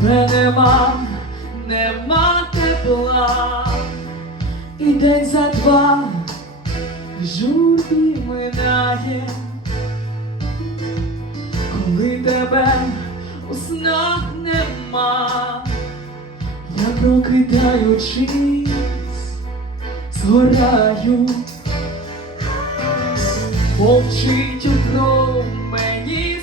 тебе нема, нема тепла, і день за два в журбі минає, коли тебе у снах нема, я прокидаючись, згораю, мовчить у промені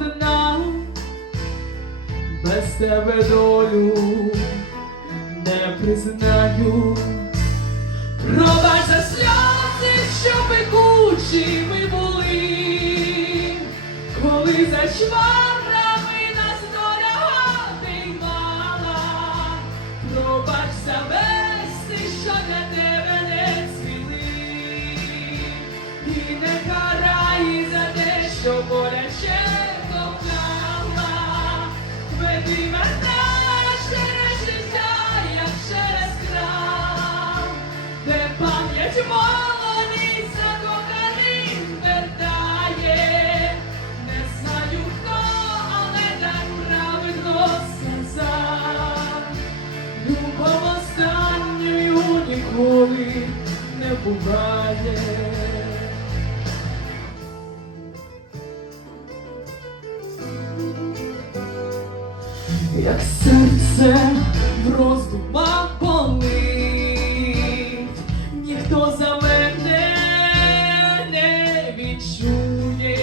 одна, без тебе долю не признаю. Пробач за сльози, що пекучі ми були, коли за буває. Як серце в роздумах болить, ніхто за мене не відчує,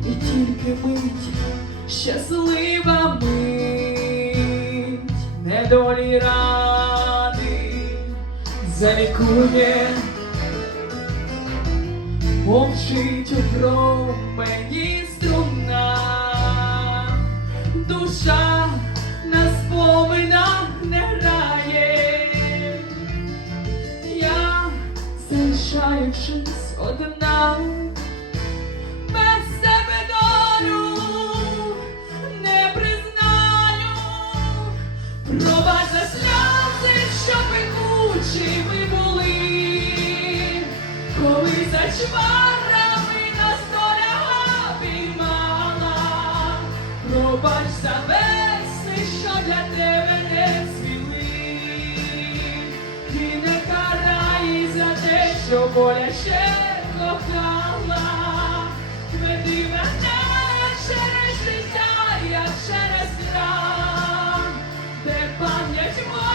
і тільки мить, щаслива мить, недолі рани залікує, мовчить у промені струна. Душа на споминах не грає, я залишаючись одна, чварами нас доля піймала. Пробач за весни, що для тебе не цвіли, і не карай за те, що боляче кохала, веди через життя, як через ран, де пам'ять молодість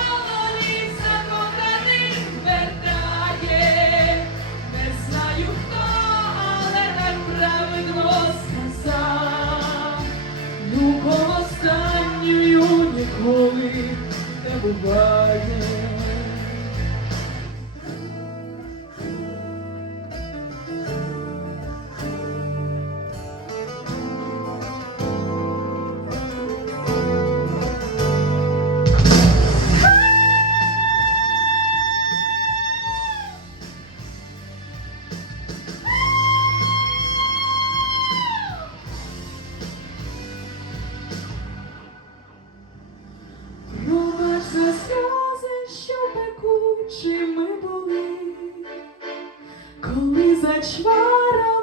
Ishvara